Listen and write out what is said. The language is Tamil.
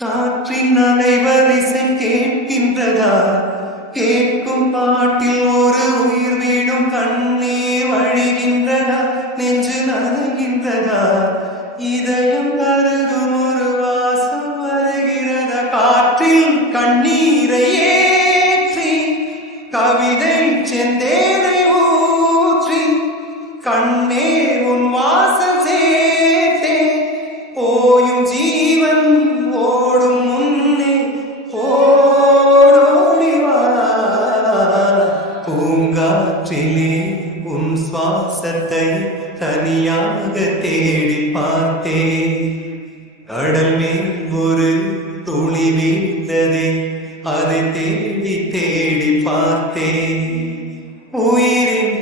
காற்றின் அலைவரிசை கேட்கின்றதா? கேட்கும் பாட்டில் ஒரு உயிர் வீடும் கண்ணீர் வழிகின்றதா? நெஞ்சு நனைகின்றதா? இதயம் கருதும் ஒரு வாசம் வருகிறதா? காற்றில் கண்ணீரை ஏற்றி கவிதை செந்தேனை ஊற்றி கண்ணே உன் வாசம் சேர்த்தே ஓயும் ஜீவன் ஓடும் முன்னே ஓடோடிவா. பூங்காற்றிலே உன் சுவாசத்தை தனியாக தேடி பார்த்தே. கடல் மேல் ஒரு துளி வீழ்ந்ததே, அதை தேடி தேடி பார்த்தே. உயிரின்